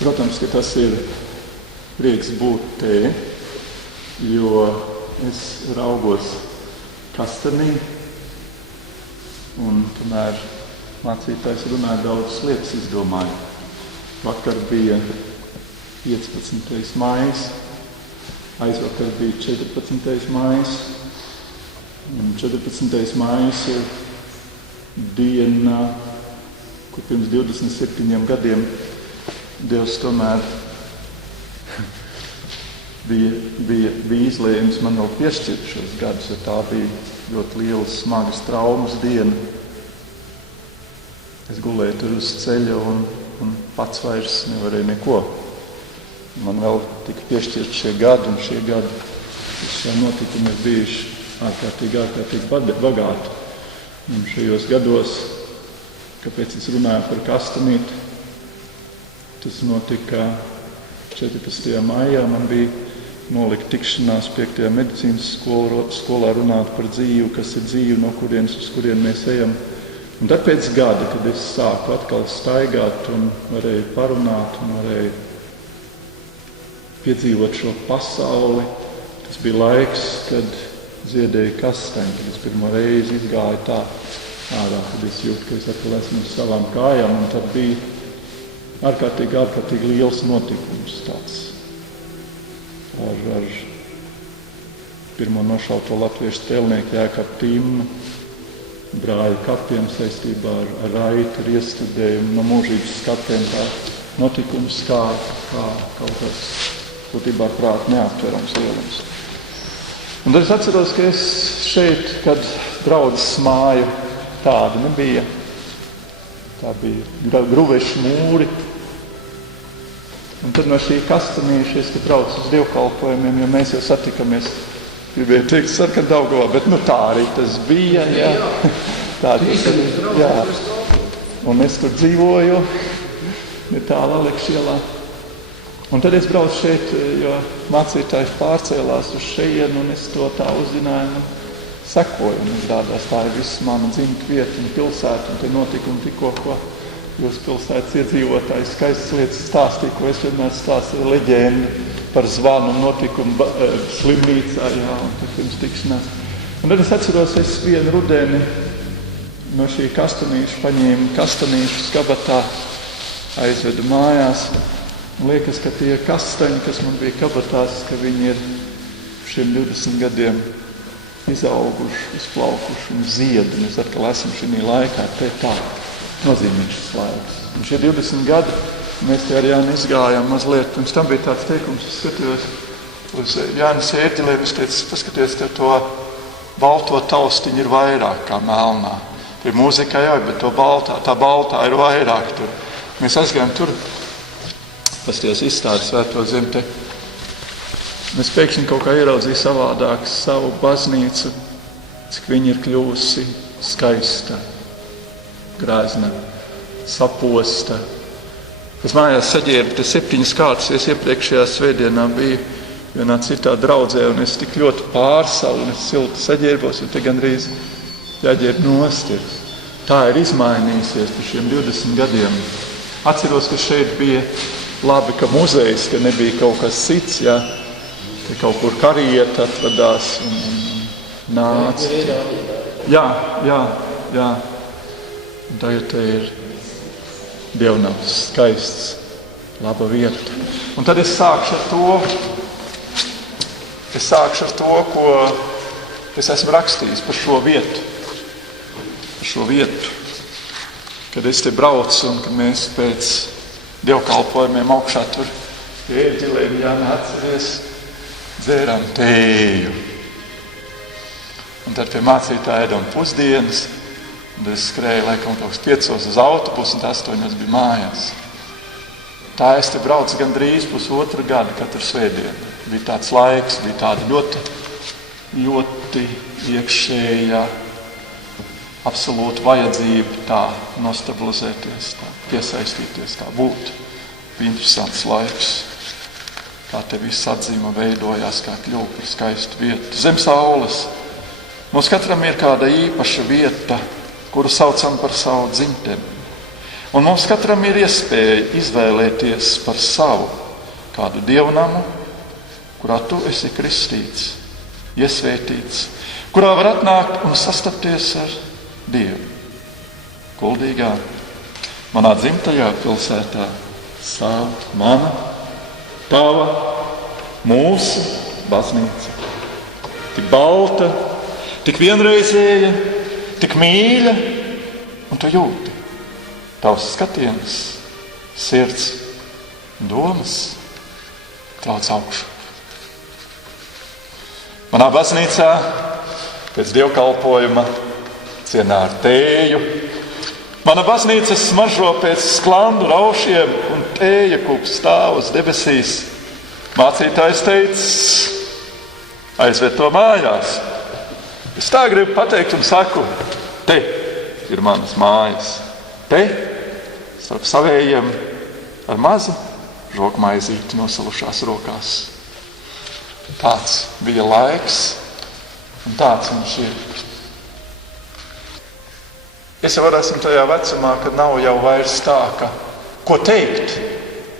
Protams, ka tas ir prieks būt te, jo es raugos kastanī, un kamēr mācītājs runāja, daudzas lietas izdomāju. Vakar bija 15. maijs, aizvakar bija 14. maijs, un 14. maijs ir diena, kur pirms 27 gadiem Dievs tomēr bija izlēmis man vēl piešķirt šos gadus, jo tā bija ļoti lielas, smagas traumas diena. Es gulēju tur uz ceļa un pats vairs nevarēju neko. Man vēl tika piešķirt šie gadi, un šie gadi, šie notikumi ir bijuši ārkārtīgi bagāti. Un šajos gados, kāpēc es runāju par kastanīti, tas notika 14. maijā. Man bija nolikta tikšanās 5. medicīnas skolā runāt par dzīvi, kas ir dzīve, no kurienes uz kurien mēs ejam. Un tad pēc gada, kad es sāku atkal staigāt un varēju parunāt un varēju piedzīvot šo pasauli, tas bija laiks, kad ziedēju kastaņu, kad es pirmo reizi izgāju tā ārā, kad es jūtu, ka es atkal esmu uz savām kājām, un tad bija ārkārtīgi liels notikums tāds ar pirmo nošauto latviešu tēlnieku Jēkabu Timnu, brāļu kapiem saistībā ar raitu, ar iestudējumu no mūžības skatiem, kā notikums, kā kaut kas būtībā prāt neaptverams lielums. Un tad es atceros, ka es šeit, kad draudzes māja tāda nebija, tā bija gruveši mūri. Un tad no šī kastanīša es braucu uz dievkalpojumiem, jo mēs jau satikamies, gribēju teikt, Sarkandaugavā, bet tā arī tas bija. Jā. Jā. Un es tur dzīvoju, netālu Aleksa ielā. Un tad es braucu šeit, jo mācītājs pārcēlās uz šejienu, un es to tā uzzināju un sekoju. Un izrādās, tā ir viss mana dzimta vieta un pilsēta, un te notikumi tikko, ko jūs pilsētas iedzīvotāji skaistas lietas stāstīja, ko es vienmēr stāstīju leģendu par zvanu notikumu slimnīcā, jā, un tad pirms tikšanās. Un tad es atceros, es vienu rudeni no šī kastanīša paņēmu kastanīšu skabatā, aizvedu mājās. Un liekas, ka tie kastaņi, kas man bija kabatās, ka viņi ir šiem 20 gadiem izauguši, izplaukuši un zied. Un es atkal esmu šī laikā, te tā nozīmīgs laiks. Un šie 20 gadi mēs te ar Jāni izgājām mazliet. Pirms tam bija tāds teikums, es skatījos uz Jānis ērģelēm, es teicu, paskaties, tev to balto taustiņu ir vairāk kā melnā. Tie mūzikā jau, bet tā baltā ir vairāk tur. Mēs aizgājām tur, pasties izstādi Svēto zemi te. Mēs pēkšņi kaut kā ieraudzīju savādāk savu baznīcu, cik viņa ir kļuvusi skaista, grēzna, saposta. Es mājās saģērbu te 7 kārtas, es iepriekšējā svētdienā biju vienā citā draudzē, un es tik ļoti pārsalu, un es silti saģērbos, un te gandrīz jāģērb nost ir. Tā ir izmainījusies par šiem 20 gadiem. Atceros, ka šeit bija labi, ka muzejs, ka nebija kaut kas cits, ja, te kaut kur karieta atradās un nāca. Jā. Un tagad te ir dievnams, skaists, laba vieta. Un tad es sākšu ar to, ko es esmu rakstījis par šo vietu. Kad es te braucu un kad mēs pēc dievkalpojumiem augšā tur ērģelēm jāatceries, dzērām tēju. Un tad pie mācītāja ēdam pusdienas. Un tad es skrēju laikam kaut 5 uz autobusu un 8 bija mājās. Tā es te braucu gandrīz 1,5 gadu katru svētdienu. Bija tāds laiks, bija tāda ļoti iekšējā, absolūta vajadzība tā nostabilizēties, tā piesaistīties, tā būt. Bija interesants laiks. Kā te viss atzīme veidojās, kā kļuva par skaistu vietu. Zem saules. Mums katram ir kāda īpaša vieta, kuru saucam par savu dzimteni. Un mums katram ir iespēja izvēlēties par savu kādu dievnamu, kurā tu esi kristīts, iesvētīts, kurā var atnākt un sastapties ar Dievu. Kuldīgā, manā dzimtajā pilsētā, stāv mana, tava, mūsu baznīca. Tik balta, tik vienreizēja, tik mīļa, un tu jūti. Tavs skatiens, sirds, domas trauc augšu. Manā baznīcā pēc dievkalpojuma cienā ar tēju. Mana baznīca smaržo pēc sklandu raušiem un tēja kups stāv uz debesīs. Mācītājs teica, aizved to mājās. Es tā gribu pateikt un saku, te ir manas mājas. Te, starp savējiem, ar mazu žokmaizīti nosalušās rokās. Tāds bija laiks, un tāds viņš ir. Es jau esmu tajā vecumā, kad nav jau vairs tā, ka ko teikt,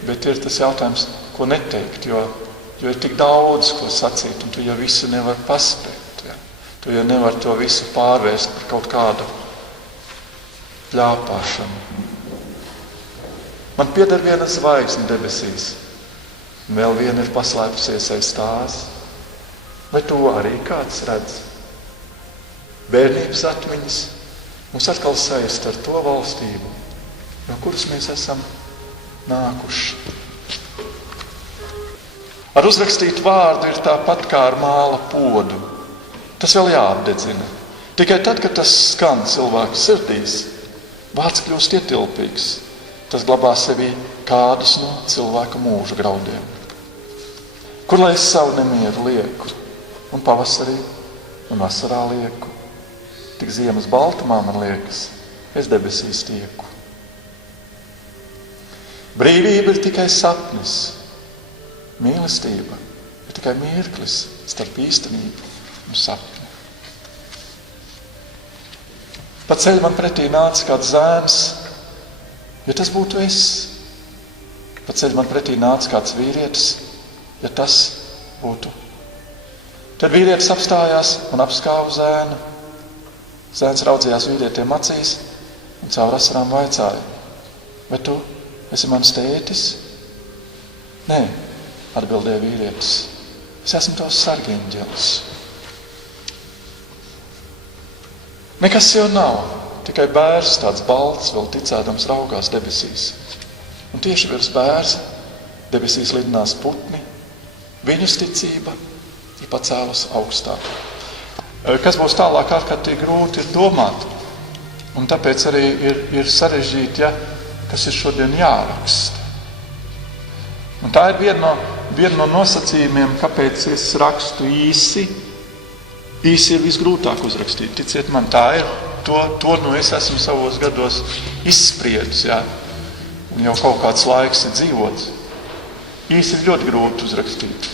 bet ir tas jautājums, ko neteikt, jo ir tik daudz, ko sacīt, un tu jau visu nevar paspēt. Ja? Tu jau nevar to visu pārvērst par kaut kādu ļāpāšanu. Man pieder viena zvaigzne debesīs, un vēl viena ir paslēpusies aiz tās. Vai to arī kāds redz? Bērnības atmiņas mums atkal saist ar to valstību, no kuras mēs esam nākuši. Ar uzrakstītu vārdu ir tāpat kā ar māla podu. Tas vēl jāapdedzina. Tikai tad, kad tas skan cilvēku sirdīs, vārds kļūst ietilpīgs. Tas glabā sevī kādus no cilvēka mūža graudiem. Kur lai es savu nemieru lieku, un pavasarī, un vasarā lieku. Tik ziemas baltumā man liekas, es debesīs tieku. Brīvība ir tikai sapnis. Mīlestība ir tikai mirklis starp īstenību un sapni. Pa ceļu man pretī nāca kāds zēns, ja tas būtu es. Pa ceļu man pretī nāca kāds vīrietis, ja tas būtu. Tad vīrietis apstājās un apskāva zēnu. Zēns raudzījās vīrietim acīs un caur asarām vaicāja, vai tu esi mans tētis? Nē, atbildēja vīrietis, es esmu tavs sargeņģelis. Nekas jau nav, tikai bērs tāds balts, vēl ticēdams raugās debesīs. Un tieši virs bērza debesīs lidinās putni, viņus ticība ir pacēlus augstāk. Kas būs tālāk ārkārtīgi grūti ir domāt, un tāpēc arī ir sarežģīti, kas ir šodien jāraksta. Un tā ir viena no nosacījumiem, kāpēc es rakstu īsi. Īsi ir visgrūtāk uzrakstīt, ticiet man, tā ir. To es esmu savos gados izspriedis, un jau kaut kāds laiks ir dzīvots. Īsi ir ļoti grūti uzrakstīt.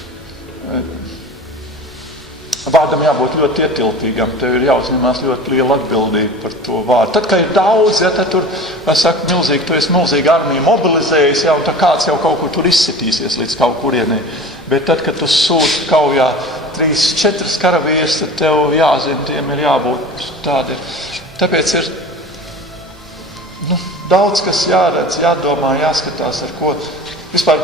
Vārdam jābūt ļoti ietilpīgam, tev ir jāuzņemās ļoti liela atbildība par to vārdu. Tad, kad ir daudz, tad tur, es saku, tu esi milzīgi armiju mobilizējis, un tad kāds jau kaut kur tur izsitīsies līdz kaut kurienei. Bet tad, kad tu sūti kaujā 3-4 karavīrus, tad tev jāzina, tiem ir jābūt tādi. Tāpēc ir daudz, kas jāredz, jādomā, jāskatās, ar ko. Vispār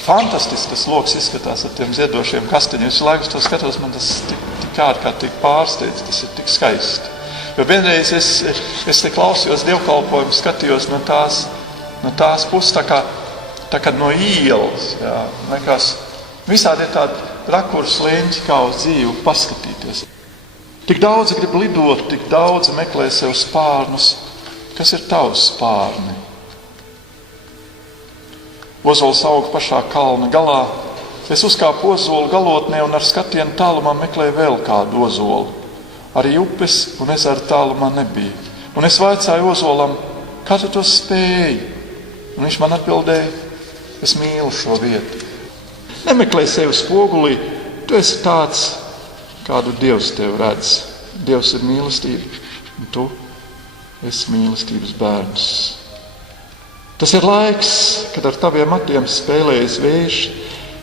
fantastiski tas loks izskatās ar tiem ziedošiem kastiņiem. Visu laiku to skatos, man tas tik ārkārtīgi pārsteidz, tas ir tik skaisti. Jo vienreiz es te klausījos dievkalpojumu, skatījos no tās puses, tā kā no ielas. Nekās, visādi ir tādi rakurs leņķi, kā uz dzīvi paskatīties. Tik daudz grib lidot, tik daudz meklē sev spārnus. Kas ir tavs spārni? Ozols aug pašā kalna galā. Es uzkāpu ozolu galotnē un ar skatienu tālumā meklēju vēl kādu ozolu. Arī upes un ezera tālumā nebija. Un es vaicāju ozolam, kā tu to spēji? Un viņš man atbildēja, es mīlu šo vietu. Nemeklē sevi spogulī, tu esi tāds, kādu Dievs tev redz. Dievs ir mīlestība, un tu esi mīlestības bērns. Tas ir laiks, kad ar taviem matiem spēlējas vējš,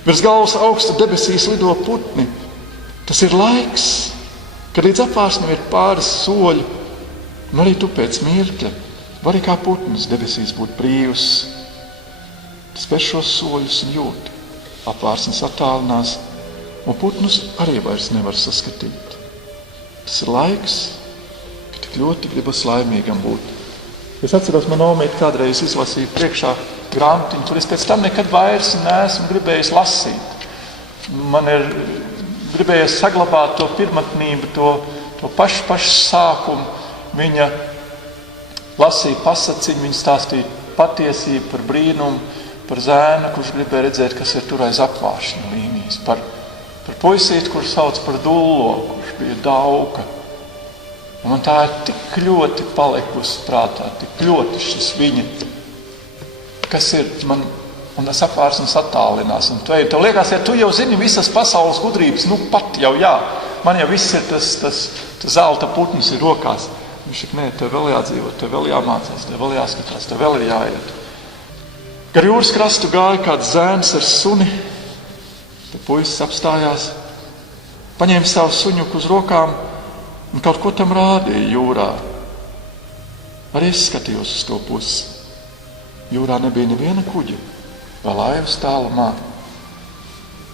virs galvas augstu debesīs lido putni. Tas ir laiks, kad līdz apvārsnim ir pāris soļu, un arī tu pēc mirkļa vari kā putns debesīs būt brīvs. Spēr šos soļus un jūti, apvārsnis attālinās, un putnus arī vairs nevar saskatīt. Tas ir laiks, kad tik ļoti gribas laimīgam būt. Es atceros, man omīte kādreiz izlasīja priekšā grāmatiņu, kur es pēc tam nekad vairs neesmu gribējis lasīt. Man ir gribējies saglabāt to pirmatnību, to pašu sākumu. Viņa lasīja pasaciņu, viņa stāstīja patiesību par brīnumu, par zēnu, kurš gribēja redzēt, kas ir tur aiz apvāršņa līnijas, par puisīti, kurš sauc par Dullo, kurš bija Dauka. Un man tā ir tik ļoti palikusi prātā, tik ļoti šis viņa, kas ir man, un tas apvārsnis attālinās. Un tev liekas, ja tu jau zini visas pasaules gudrības, nu pat jau jā, man jau viss ir tas zelta putns ir rokās. Viņš saka, nē, tev vēl jādzīvot, tev vēl jāmācās, tev vēl jāskatās, tev vēl ir jāiet. Gar jūras krastu gāja kāds zēns ar suni, tad puisis apstājās, paņēma savu suņuku uz rokām, un kaut ko tam rādīja jūrā. Arī es skatījos uz to pusi. Jūrā nebija neviena kuģa, vēl laivas tālumā.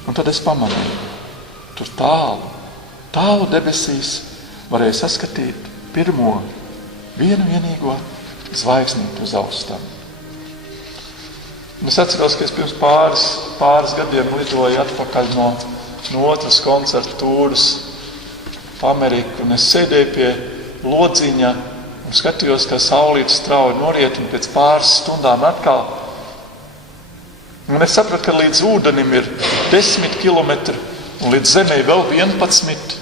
Un tad es pamanīju, tur tālu debesīs varēja saskatīt pirmo, vienīgo zvaigznīti uz austām. Un es atceros, ka es pirms pāris gadiem lidoju atpakaļ no otras koncerta tūras Ameriku, un es sēdēju pie lodziņa un skatījos, kā saulīte strauji noriet, un pēc pāris stundām atkal. Un es sapratu, ka līdz ūdenim ir 10 kilometri, un līdz zemei vēl 11,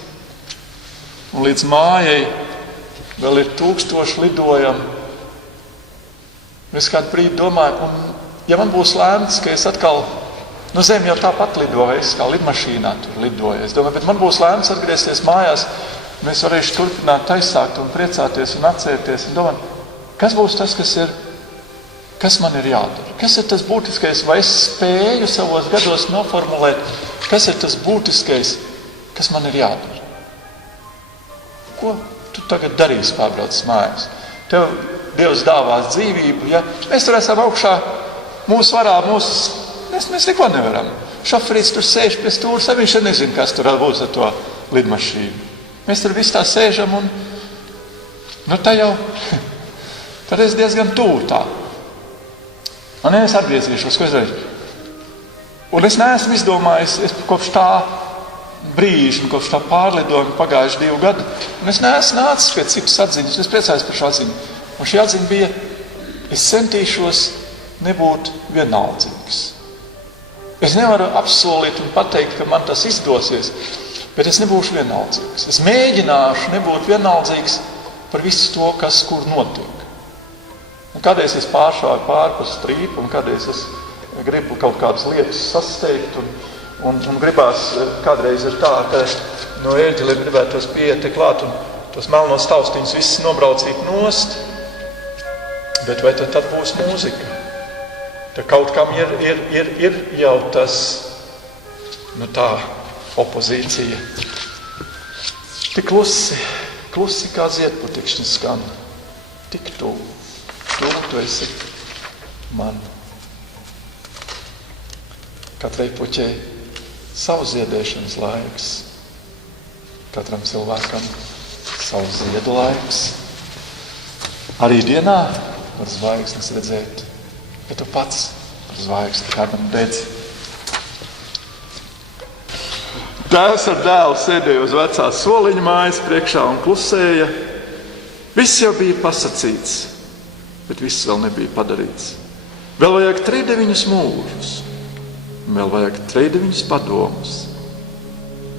un līdz mājai vēl ir 1000 lidojami. Es kādu brīdi domāju, un ja man būs lēmts, ka es atkal, zem jau tāpat lidoju, es kā lidmašīnā tur lidoju. Es domāju, bet man būs lēmts atgriezties mājās, un es varēšu turpināt aizsākt un priecāties un atcerēties. Un domāju, kas būs tas, kas man ir jādara? Kas ir tas būtiskais, vai es spēju savos gados noformulēt, kas ir tas būtiskais, kas man ir jādara? Ko tu tagad darīsi, pārbraucis mājās? Tev Dievs dāvās dzīvību, ja? Mēs tur esam augšā, mūsu varā, mēs neko nevaram. Šoferīts tur sēž pie stūras, viņš nezina, kas tur būs ar to lidmašīnu. Mēs tur visi tā sēžam un, tā jau, tad es diezgan tuvu tā. Un es atgriezīšos, ko es darīšu. Un es neesmu izdomājis, kopš tā brīža, kopš tā pārlidojuma pagājuši 2 gadi, un es neesmu nācis pie citas atziņas, es priecājos par šo atziņu. Un šī atziņa bija, es centīšos nebūt vienaldzīgs. Es nevaru apsolīt un pateikt, ka man tas izdosies, bet es nebūšu vienaldzīgs. Es mēģināšu nebūt vienaldzīgs par visu to, kas kur notiek. Un kādreiz es pāršāju pāri pa strīpu, un kādreiz es gribu kaut kādas lietas sasteigt, un gribās, kādreiz ir tā, ka no ērģeliem gribētos pieiet te klāt, un tos melnos taustiņus visus nobraucīt nost, bet vai tad būs mūzika? Tad kaut kam ir jau tas, tā opozīcija. Tik klusi kā ziedputekšņi skan, tik tuvu tu esi man. Katrai puķei savu ziedēšanas laiks, katram cilvēkam savu ziedu laiks. Arī dienā var zvaigznes redzēt, bet tu pats par zvaigzni kādam dedzi. Tēvs ar dēlu sēdēja uz vecās soliņa mājas priekšā un klusēja. Viss jau bija pasacīts, bet viss vēl nebija padarīts. Vēl vajag 39 mūžus, vēl vajag 39 padomus.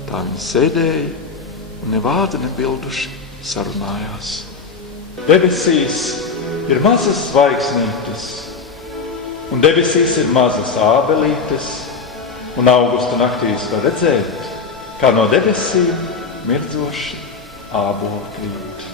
Tā viņi sēdēja un ne vārdu nebilduši sarunājās. Debesīs ir mazas zvaigznītes, un debesīs ir mazas ābelītes, un augusta naktīs var redzēt, kā no debesīm mirdzoši āboli krīt.